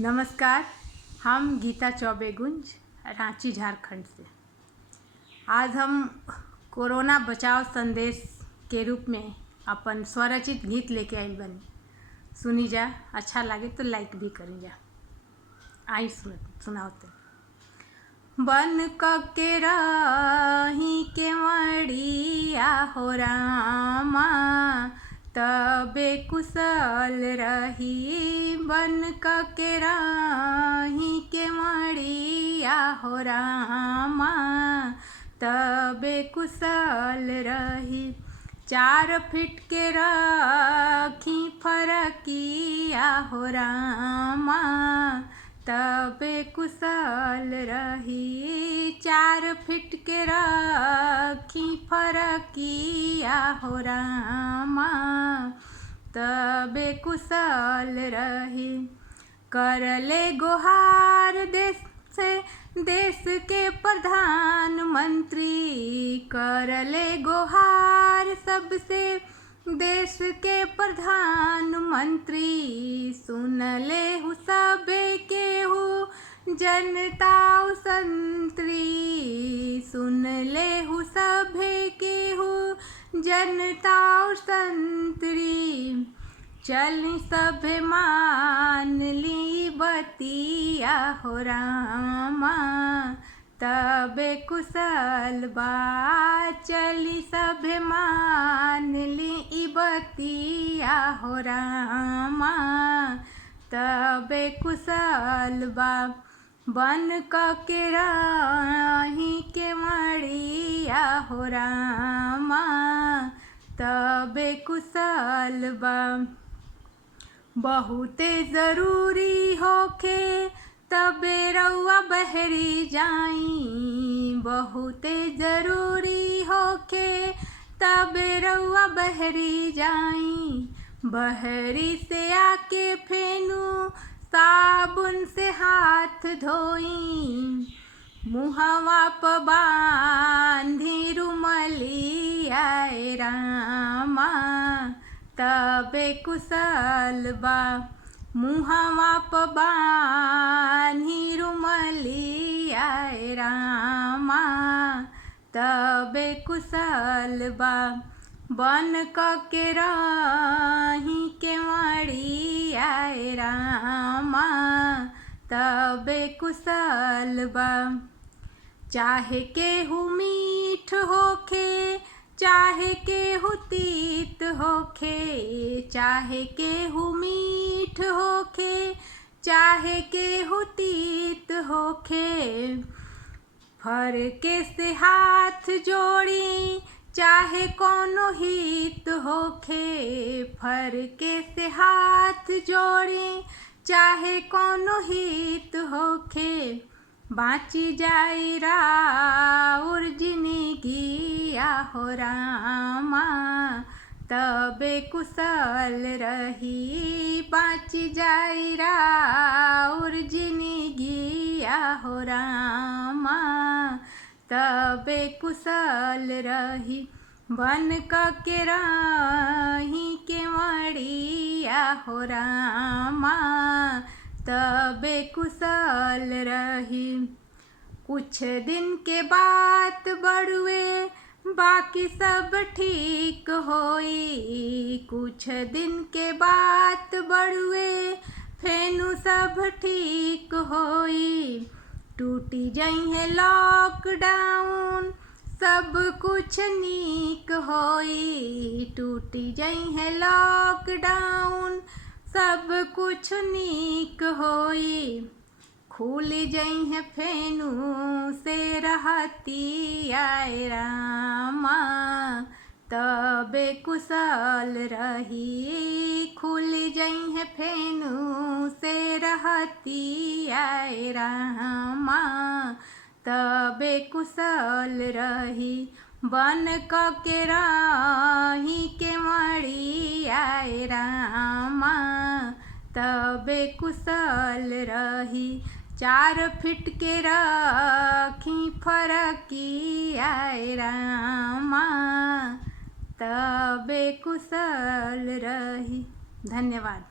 नमस्कार। हम गीता चौबे गुंज, रांची झारखंड से। आज हम कोरोना बचाव संदेश के रूप में अपन स्वरचित गीत लेके आइल बनी। सुनी जा, अच्छा लगे तो लाइक भी करी जा। आई सुनाओते। बन के रही के मड़िया हो रामा, तबे कुशल रही। बन के रही के मड़िया हो रामा, तबे कुशल रही। 4 फीट के रखी फरकिया हो रामा, तबे कुशल रही। 4 फीट के रखी फरकिया हो रामा, तबे कुशल रही। कर ले गुहार देश से देश के प्रधानमंत्री, कर ले गुहार सबसे देश के प्रधानमंत्री। सुन ले हु सबे के हु जनता संतरी, सुन ले हु सबे के हु जनता संतरी। चल सब मान ली बतिया हो रामा, तबे कुशल बा। चली सब मान ली बतिया हो रामा, तबे कुशल बा। बन के रही के मड़िया हो रामा, तबे कुशल बा। बहुते जरूरी होखे तबे रउआ बहरी जाई, बहुते जरूरी होखे तबे रउआ बहरी जाई। बहरी से आके फेनु साबुन से हाथ धोई, मुहवा प बांधी रुमलिया रामा, तबे कुशल बा। मुहवा प बांधी रुमलिया रामा, तबे कुशल बा। बन के रही के मड़िया रामा, तबे कुशल बा। चाहे केहू मीठ होखे, चाहे केहू तीत होखे, चाहे केहू मीठ होखे, चाहे केहू तीत होखे। फरके से हाथ जोड़ी चाहे कोनो हित होखे, फरके से हाथ जोड़ी चाहे कोनो हित होखे। बाँची जाई राउर जिनगिया हो रामा, तबे कुशल रही। बाँची जाई राउर जिनगिया हो रामा, तबे कुशल रही। बन के रही के मड़िया हो रामा, तबे कुशल रही। कुछ दिन के बात बड़ुए बाकी सब ठीक होई, कुछ दिन के बात बड़ुए फेनु सब ठीक होई। टूटी जइहे लॉकडाउन सब कुछ नीक होई, टूटी जइहे लॉकडाउन सब कुछ नीक होई। खुल जइहे फेनु से रहतिया रामा, तबे कुशल रही। खुल जइहे फेनु से रहतिया रामा, तबे कुशल रही। बन के रही के मड़िया रामा, तबे कुशल रही। 4 फीट के रखी फरकिया रामा, तबे कुशल रही। धन्यवाद।